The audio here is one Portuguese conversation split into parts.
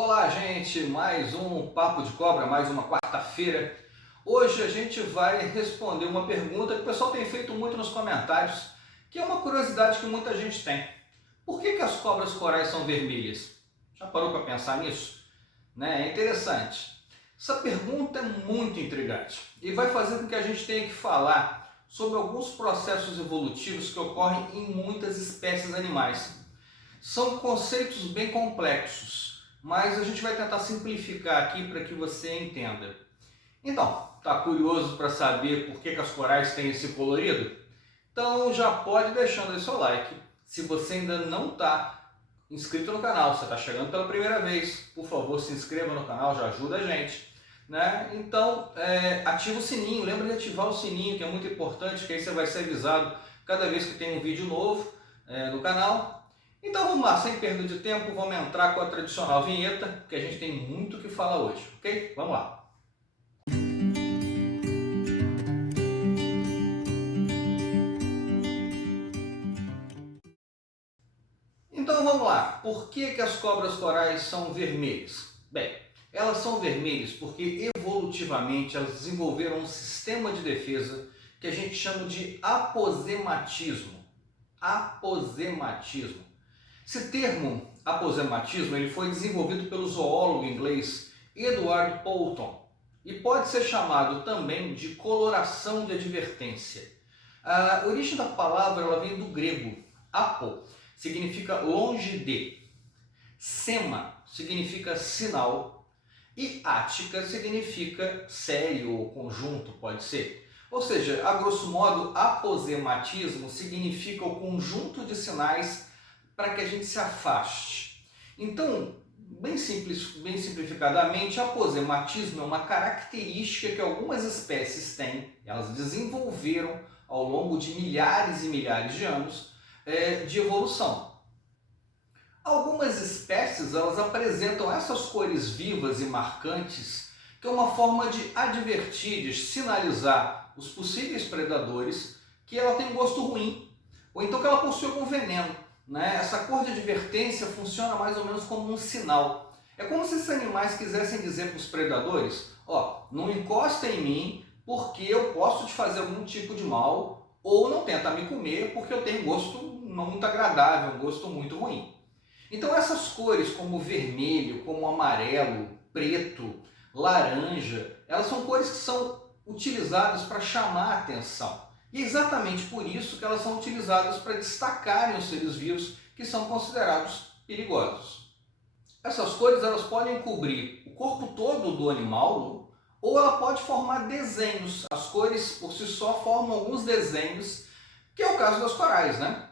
Olá, gente! Mais um Papo de Cobra, mais uma quarta-feira. Hoje a gente vai responder uma pergunta que o pessoal tem feito muito nos comentários, que é uma curiosidade que muita gente tem. Por que as cobras corais são vermelhas? Já parou para pensar nisso? Né? É interessante. Essa pergunta é muito intrigante e vai fazer com que a gente tenha que falar sobre alguns processos evolutivos que ocorrem em muitas espécies animais. São conceitos bem complexos, mas a gente vai tentar simplificar aqui para que você entenda. Então, está curioso para saber por que as corais têm esse colorido? Então já pode deixando aí seu like. Se você ainda não está inscrito no canal, você está chegando pela primeira vez, por favor se inscreva no canal, já ajuda a gente. Né? Então ativa o sininho, lembra de ativar o sininho, que é muito importante, que aí você vai ser avisado cada vez que tem um vídeo novo no canal. Então vamos lá, sem perda de tempo, vamos entrar com a tradicional vinheta, porque a gente tem muito o que falar hoje, ok? Vamos lá! Então vamos lá, por que as cobras corais são vermelhas? Bem, elas são vermelhas porque evolutivamente elas desenvolveram um sistema de defesa que a gente chama de aposematismo. Aposematismo. Esse termo, aposematismo, ele foi desenvolvido pelo zoólogo inglês Edward Poulton e pode ser chamado também de coloração de advertência. A origem da palavra ela vem do grego. Apo significa longe de, sema significa sinal e ática significa série ou conjunto, pode ser. Ou seja, a grosso modo, aposematismo significa o conjunto de sinais para que a gente se afaste. Então, bem simplificadamente, aposematismo é uma característica que algumas espécies têm, elas desenvolveram ao longo de milhares e milhares de anos de evolução. Algumas espécies elas apresentam essas cores vivas e marcantes, que é uma forma de advertir, de sinalizar os possíveis predadores que ela tem um gosto ruim, ou então que ela possui algum veneno. Né? Essa cor de advertência funciona mais ou menos como um sinal. É como se esses animais quisessem dizer para os predadores: ó, não encosta em mim porque eu posso te fazer algum tipo de mal, ou não tenta me comer porque eu tenho um gosto não muito agradável, um gosto muito ruim. Então essas cores como vermelho, como amarelo, preto, laranja, elas são cores que são utilizadas para chamar a atenção. E é exatamente por isso que elas são utilizadas para destacarem os seres vivos que são considerados perigosos. Essas cores elas podem cobrir o corpo todo do animal ou ela pode formar desenhos. As cores por si só formam alguns desenhos, que é o caso das corais, né?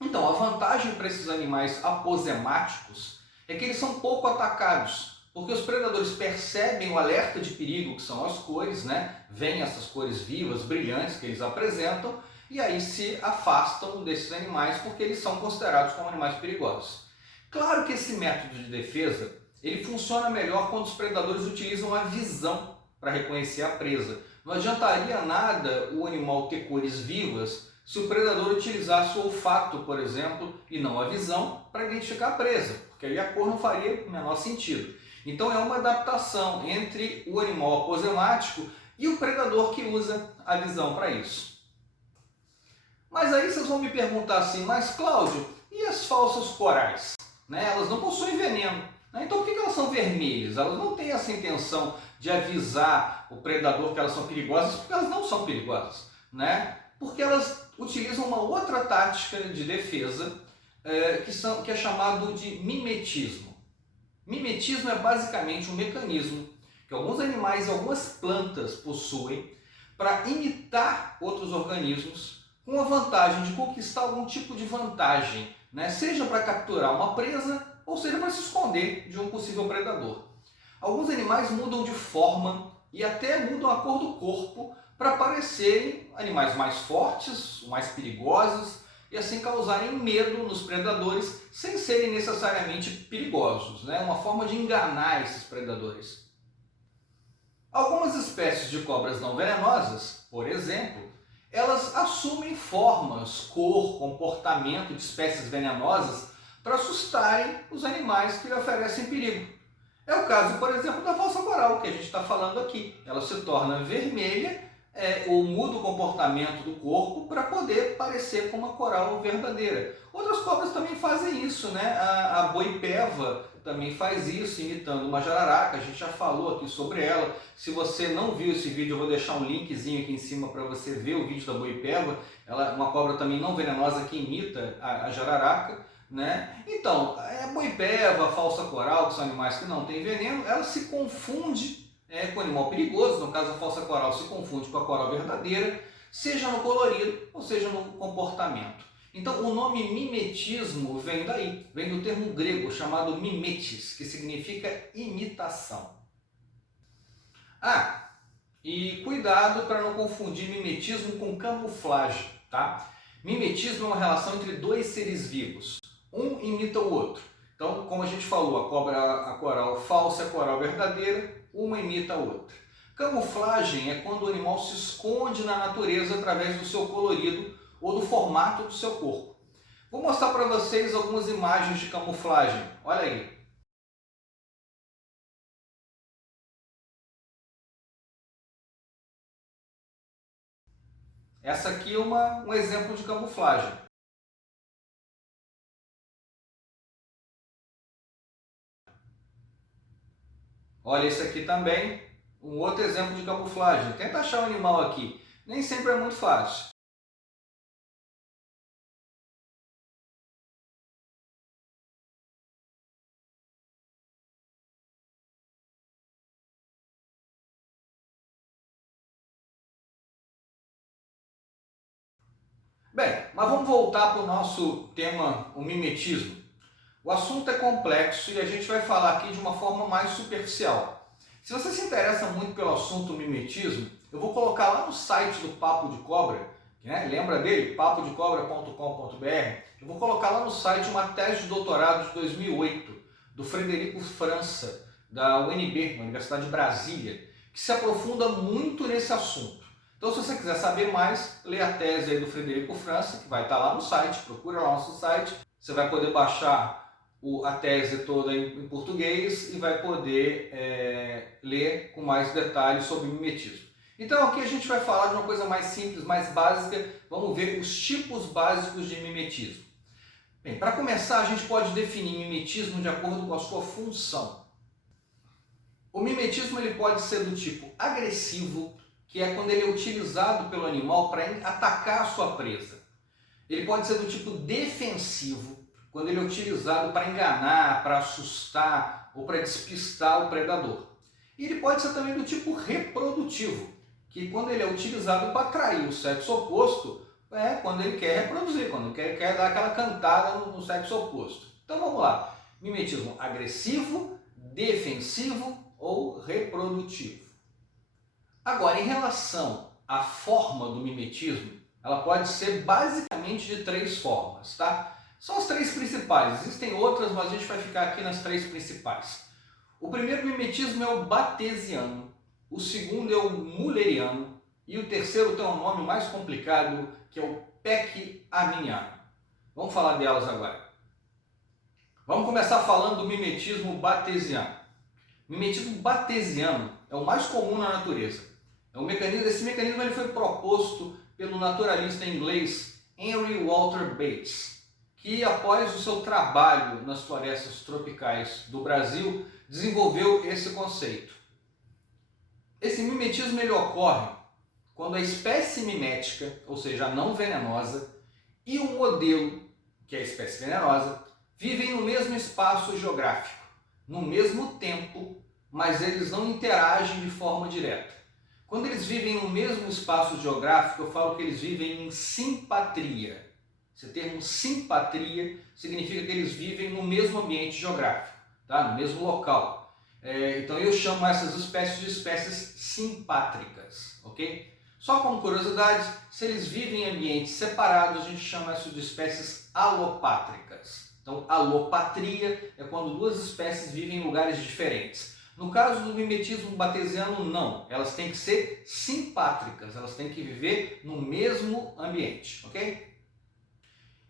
Então, a vantagem para esses animais aposemáticos é que eles são pouco atacados, porque os predadores percebem o alerta de perigo, que são as cores, né? Vêm essas cores vivas, brilhantes que eles apresentam, e aí se afastam desses animais porque eles são considerados como animais perigosos. Claro que esse método de defesa ele funciona melhor quando os predadores utilizam a visão para reconhecer a presa. Não adiantaria nada o animal ter cores vivas se o predador utilizasse o olfato, por exemplo, e não a visão para identificar a presa, porque aí a cor não faria o menor sentido. Então é uma adaptação entre o animal aposemático e o predador que usa a visão para isso. Mas aí vocês vão me perguntar assim, mas Cláudio, e as falsas corais? Né? Elas não possuem veneno. Né? Então por que elas são vermelhas? Elas não têm essa intenção de avisar o predador que elas são perigosas, porque elas não são perigosas. Né? Porque elas utilizam uma outra tática de defesa que é chamado de mimetismo. Mimetismo é basicamente um mecanismo que alguns animais e algumas plantas possuem para imitar outros organismos com a vantagem de conquistar algum tipo de vantagem, né? Seja para capturar uma presa ou seja para se esconder de um possível predador. Alguns animais mudam de forma e até mudam a cor do corpo para parecerem animais mais fortes, mais perigosos e assim causarem medo nos predadores sem serem necessariamente perigosos, né? Uma forma de enganar esses predadores. Algumas espécies de cobras não venenosas, por exemplo, elas assumem formas, cor, comportamento de espécies venenosas para assustarem os animais que lhe oferecem perigo. É o caso, por exemplo, da falsa coral, que a gente está falando aqui. Ela se torna vermelha ou muda o comportamento do corpo para poder parecer com uma coral verdadeira. Outras cobras também fazem isso, né? A boipeva também faz isso, imitando uma jararaca. A gente já falou aqui sobre ela. Se você não viu esse vídeo, eu vou deixar um linkzinho aqui em cima para você ver o vídeo da boipeva. Ela é uma cobra também não venenosa que imita a jararaca, né? Então, a boipeva, a falsa coral, que são animais que não têm veneno, ela se confunde com o animal perigoso. No caso, a falsa coral se confunde com a coral verdadeira, seja no colorido ou seja no comportamento. Então, o nome mimetismo vem daí, vem do termo grego chamado mimetis, que significa imitação. E cuidado para não confundir mimetismo com camuflagem, tá? Mimetismo é uma relação entre dois seres vivos. Um imita o outro. Então, como a gente falou, a coral falsa e a coral verdadeira, uma imita a outra. Camuflagem é quando o animal se esconde na natureza através do seu colorido ou do formato do seu corpo. Vou mostrar para vocês algumas imagens de camuflagem. Olha aí. Essa aqui é um exemplo de camuflagem. Olha esse aqui também, um outro exemplo de camuflagem. Tenta achar um animal aqui. Nem sempre é muito fácil. Bem, mas vamos voltar para o nosso tema, o mimetismo. O assunto é complexo e a gente vai falar aqui de uma forma mais superficial. Se você se interessa muito pelo assunto mimetismo, eu vou colocar lá no site do Papo de Cobra, né? Lembra dele? papodecobra.com.br. Eu vou colocar lá no site uma tese de doutorado de 2008 do Frederico França, da UNB, Universidade de Brasília, que se aprofunda muito nesse assunto. Então, se você quiser saber mais, lê a tese aí do Frederico França, que vai estar lá no site, procura lá no nosso site. Você vai poder baixar a tese toda em português e vai poder ler com mais detalhes sobre mimetismo. Então, aqui a gente vai falar de uma coisa mais simples, mais básica. Vamos ver os tipos básicos de mimetismo. Bem, para começar, a gente pode definir mimetismo de acordo com a sua função. O mimetismo ele pode ser do tipo agressivo, que é quando ele é utilizado pelo animal para atacar a sua presa. Ele pode ser do tipo defensivo, quando ele é utilizado para enganar, para assustar ou para despistar o predador. E ele pode ser também do tipo reprodutivo, que quando ele é utilizado para atrair o sexo oposto, quando ele quer reproduzir, quando ele quer dar aquela cantada no sexo oposto. Então vamos lá, mimetismo agressivo, defensivo ou reprodutivo. Agora, em relação à forma do mimetismo, ela pode ser basicamente de três formas, tá? São as três principais, existem outras, mas a gente vai ficar aqui nas três principais. O primeiro mimetismo é o batesiano, o segundo é o mulleriano e o terceiro tem um nome mais complicado, que é o peck-arminiano. Vamos falar delas agora. Vamos começar falando do mimetismo batesiano. O mimetismo batesiano é o mais comum na natureza. Esse mecanismo ele foi proposto pelo naturalista inglês Henry Walter Bates, que após o seu trabalho nas florestas tropicais do Brasil, desenvolveu esse conceito. Esse mimetismo ele ocorre quando a espécie mimética, ou seja, a não venenosa, e o modelo, que é a espécie venenosa, vivem no mesmo espaço geográfico, no mesmo tempo, mas eles não interagem de forma direta. Quando eles vivem no mesmo espaço geográfico, eu falo que eles vivem em simpatria. Esse termo simpatria significa que eles vivem no mesmo ambiente geográfico, tá? No mesmo local. Então eu chamo essas espécies de espécies simpátricas, ok? Só como curiosidade, se eles vivem em ambientes separados, a gente chama isso de espécies alopátricas. Então, alopatria é quando duas espécies vivem em lugares diferentes. No caso do mimetismo batesiano, não. Elas têm que ser simpátricas, elas têm que viver no mesmo ambiente, ok?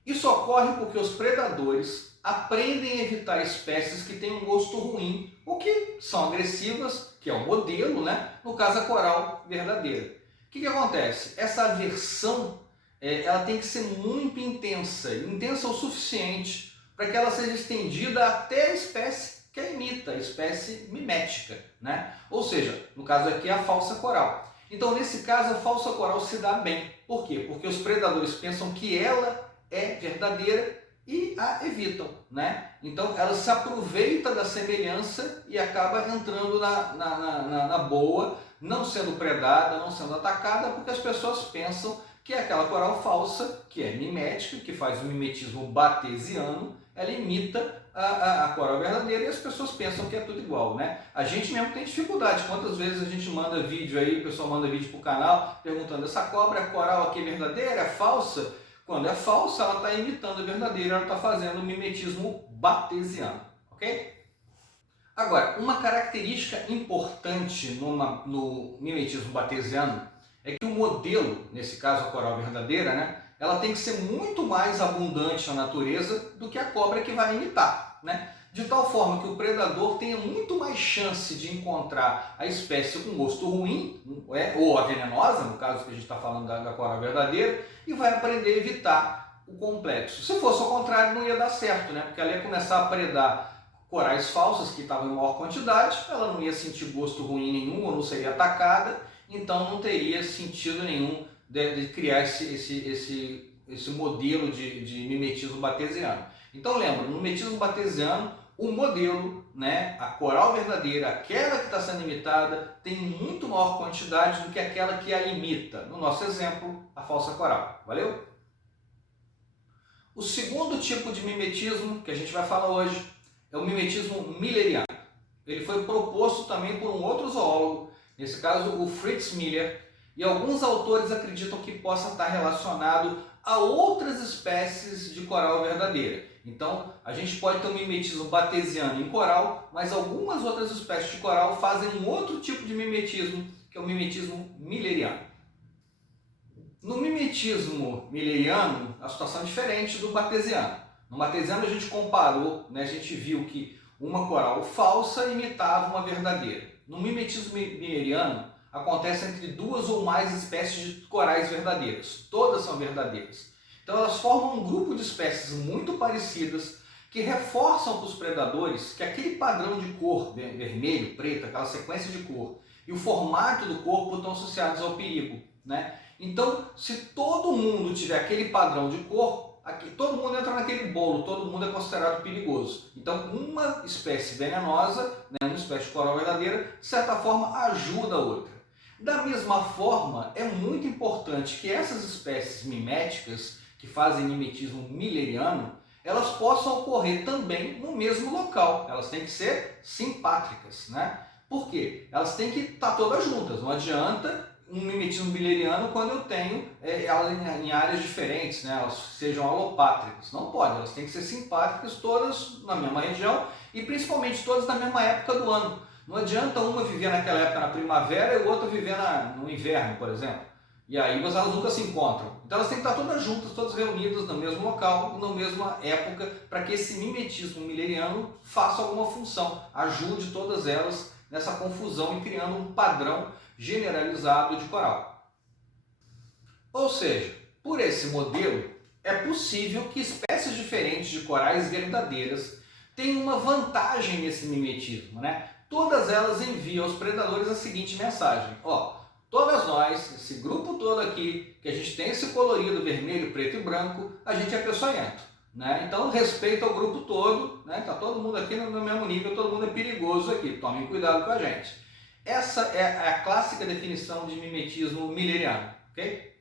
Isso ocorre porque os predadores aprendem a evitar espécies que têm um gosto ruim ou que são agressivas, que é o modelo, né? No caso a coral verdadeira. O que acontece? Essa aversão ela tem que ser muito intensa, intensa o suficiente para que ela seja estendida até a espécie que a imita, a espécie mimética, né? Ou seja, no caso aqui a falsa coral. Então nesse caso a falsa coral se dá bem. Por quê? Porque os predadores pensam que ela é verdadeira e a evitam, né? Então ela se aproveita da semelhança e acaba entrando na boa, não sendo predada, não sendo atacada, porque as pessoas pensam que é aquela coral falsa, que é mimética, que faz o mimetismo batesiano, ela imita a coral verdadeira e as pessoas pensam que é tudo igual, né? A gente mesmo tem dificuldade. Quantas vezes a gente manda vídeo aí, o pessoal manda vídeo pro canal perguntando: essa cobra, a coral aqui é verdadeira, é falsa? Quando é falsa, ela está imitando a verdadeira, ela está fazendo o mimetismo batesiano, ok? Agora, uma característica importante no mimetismo batesiano é que o modelo, nesse caso a coral verdadeira, né, ela tem que ser muito mais abundante na natureza do que a cobra que vai imitar, né? De tal forma que o predador tenha muito mais chance de encontrar a espécie com gosto ruim, ou a venenosa, no caso que a gente está falando da coral verdadeira, e vai aprender a evitar o complexo. Se fosse ao contrário, não ia dar certo, né? Porque ela ia começar a predar corais falsas que estavam em maior quantidade, ela não ia sentir gosto ruim nenhum, ou não seria atacada, então não teria sentido nenhum de criar esse modelo de mimetismo batesiano. Então lembra, no mimetismo batesiano, o modelo, né, a coral verdadeira, aquela que está sendo imitada, tem muito maior quantidade do que aquela que a imita. No nosso exemplo, a falsa coral. Valeu? O segundo tipo de mimetismo que a gente vai falar hoje é o mimetismo milleriano. Ele foi proposto também por um outro zoólogo, nesse caso o Fritz Miller, e alguns autores acreditam que possa estar relacionado a outras espécies de coral verdadeira. Então, a gente pode ter um mimetismo batesiano em coral, mas algumas outras espécies de coral fazem um outro tipo de mimetismo, que é o mimetismo milleriano. No mimetismo milleriano, a situação é diferente do batesiano. No batesiano a gente comparou, né, a gente viu que uma coral falsa imitava uma verdadeira. No mimetismo milleriano, acontece entre duas ou mais espécies de corais verdadeiras. Todas são verdadeiras. Então elas formam um grupo de espécies muito parecidas que reforçam para os predadores que aquele padrão de cor, vermelho, preto, aquela sequência de cor, e o formato do corpo estão associados ao perigo, né? Então, se todo mundo tiver aquele padrão de cor, aqui, todo mundo entra naquele bolo, todo mundo é considerado perigoso. Então, uma espécie venenosa, né, uma espécie de coral verdadeira, de certa forma ajuda a outra. Da mesma forma, é muito importante que essas espécies miméticas, que fazem mimetismo milleriano, elas possam ocorrer também no mesmo local. Elas têm que ser simpátricas, né? Por quê? Elas têm que estar todas juntas. Não adianta um mimetismo milleriano quando eu tenho elas em áreas diferentes, né? Elas sejam alopátricas. Não pode, elas têm que ser simpátricas todas na mesma região e principalmente todas na mesma época do ano. Não adianta uma viver naquela época na primavera e outra viver no inverno, por exemplo. E aí elas nunca se encontram. Então elas têm que estar todas juntas, todas reunidas no mesmo local, na mesma época, para que esse mimetismo milleriano faça alguma função, ajude todas elas nessa confusão e criando um padrão generalizado de coral. Ou seja, por esse modelo, é possível que espécies diferentes de corais verdadeiras tenham uma vantagem nesse mimetismo, né? Todas elas enviam aos predadores a seguinte mensagem: ó, todas nós, esse grupo todo aqui, que a gente tem esse colorido vermelho, preto e branco, a gente é peçonhento, né? Então respeita o grupo todo, né? Tá todo mundo aqui no mesmo nível, todo mundo é perigoso aqui, tomem cuidado com a gente. Essa é a clássica definição de mimetismo milleriano, ok?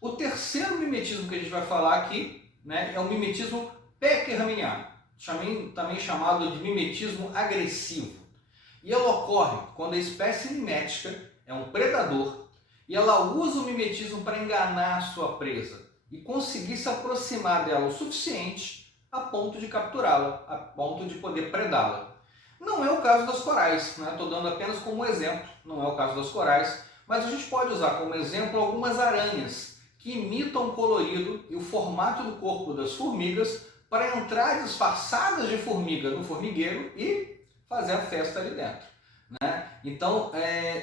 O terceiro mimetismo que a gente vai falar aqui, né, é o mimetismo peckermaniano, também chamado de mimetismo agressivo. E ela ocorre quando a espécie mimética é um predador e ela usa o mimetismo para enganar a sua presa e conseguir se aproximar dela o suficiente a ponto de capturá-la, a ponto de poder predá-la. Não é o caso das corais, né? Estou dando apenas como exemplo, não é o caso das corais, mas a gente pode usar como exemplo algumas aranhas, que imitam o colorido e o formato do corpo das formigas para entrar disfarçadas de formiga no formigueiro e fazer a festa ali dentro, né? Então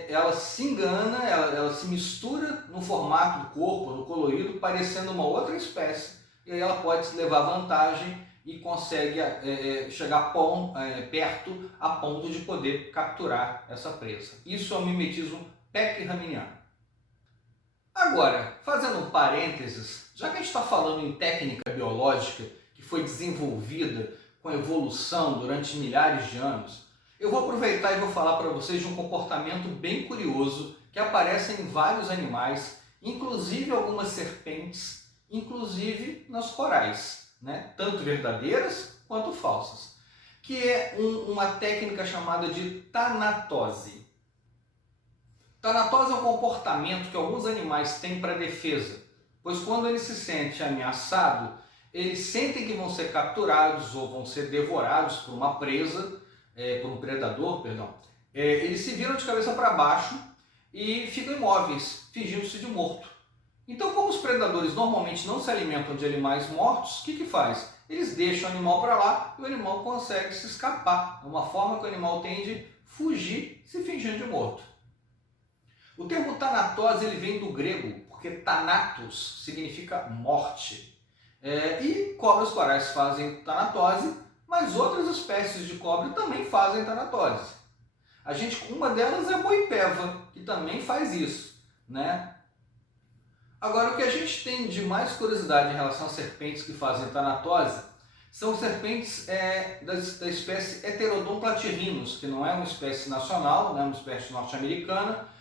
ela se engana, ela se mistura no formato do corpo, no colorido, parecendo uma outra espécie, e aí ela pode levar vantagem e consegue chegar perto a ponto de poder capturar essa presa. Isso é o mimetismo peck-raminiano. Agora, fazendo um parênteses, já que a gente está falando em técnica biológica que foi desenvolvida com evolução durante milhares de anos, eu vou aproveitar e vou falar para vocês de um comportamento bem curioso que aparece em vários animais, inclusive algumas serpentes, inclusive nas corais, né? Tanto verdadeiras quanto falsas, que é uma técnica chamada de tanatose. Tanatose é um comportamento que alguns animais têm para defesa, pois quando ele se sente ameaçado, eles sentem que vão ser capturados ou vão ser devorados por uma presa, por um predador, perdão. Eles se viram de cabeça para baixo e ficam imóveis, fingindo-se de morto. Então, como os predadores normalmente não se alimentam de animais mortos, o que faz? Eles deixam o animal para lá e o animal consegue se escapar. É uma forma que o animal tem de fugir se fingindo de morto. O termo tanatose ele vem do grego, porque thanatos significa morte. E cobras corais fazem tanatose, mas outras espécies de cobra também fazem tanatose. Uma delas é a boipeva, que também faz isso, né? Agora, o que a gente tem de mais curiosidade em relação às serpentes que fazem tanatose são serpentes da espécie Heterodon platyrrhinus, que não é uma espécie nacional, não é uma espécie norte-americana,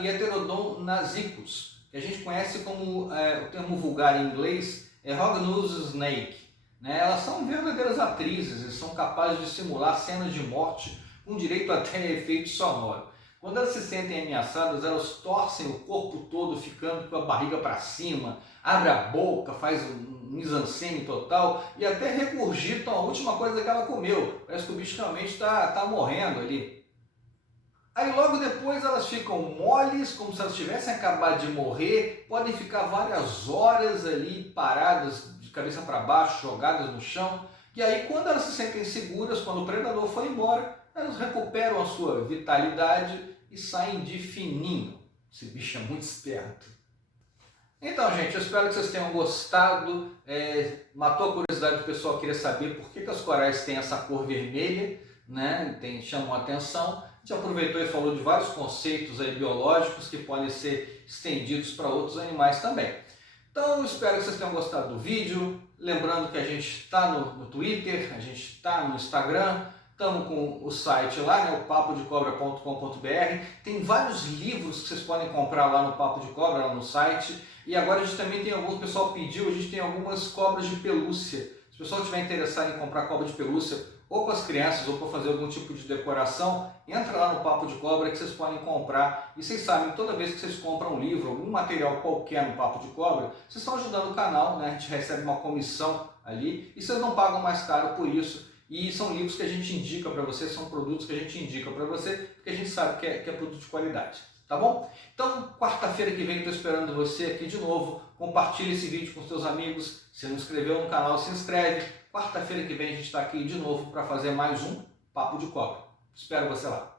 e Heterodon nasicus, que a gente conhece como, o termo vulgar em inglês, é Hognose Snake. Né? Elas são verdadeiras atrizes e são capazes de simular cenas de morte com direito até a efeito sonoro. Quando elas se sentem ameaçadas, elas torcem o corpo todo, ficando com a barriga para cima, abre a boca, faz um mise-en-scène total e até regurgitam a última coisa que ela comeu. Parece que o bicho realmente está morrendo ali. Aí logo depois elas ficam moles, como se elas tivessem acabado de morrer, podem ficar várias horas ali paradas, de cabeça para baixo, jogadas no chão. E aí quando elas se sentem seguras, quando o predador foi embora, elas recuperam a sua vitalidade e saem de fininho. Esse bicho é muito esperto. Então, gente, eu espero que vocês tenham gostado. Matou a curiosidade do pessoal, queria saber por que as corais têm essa cor vermelha, né? Chamam a atenção. A gente aproveitou e falou de vários conceitos aí biológicos que podem ser estendidos para outros animais também. Então, eu espero que vocês tenham gostado do vídeo. Lembrando que a gente está no Twitter, a gente está no Instagram. Estamos com o site lá, né, o papodecobra.com.br. Tem vários livros que vocês podem comprar lá no Papo de Cobra, lá no site. E agora a gente também tem alguns, o pessoal pediu, a gente tem algumas cobras de pelúcia. Se o pessoal estiver interessado em comprar cobra de pelúcia, ou para as crianças, ou para fazer algum tipo de decoração, entra lá no Papo de Cobra que vocês podem comprar. E vocês sabem, toda vez que vocês compram um livro, algum material qualquer no Papo de Cobra, vocês estão ajudando o canal, né? A gente recebe uma comissão ali e vocês não pagam mais caro por isso. E são livros que a gente indica para você, são produtos que a gente indica para você, porque a gente sabe que é produto de qualidade, tá bom? Então, quarta-feira que vem eu estou esperando você aqui de novo. Compartilhe esse vídeo com seus amigos. Se não inscreveu no canal, se inscreve. Quarta-feira que vem a gente está aqui de novo para fazer mais um Papo de Cobra. Espero você lá.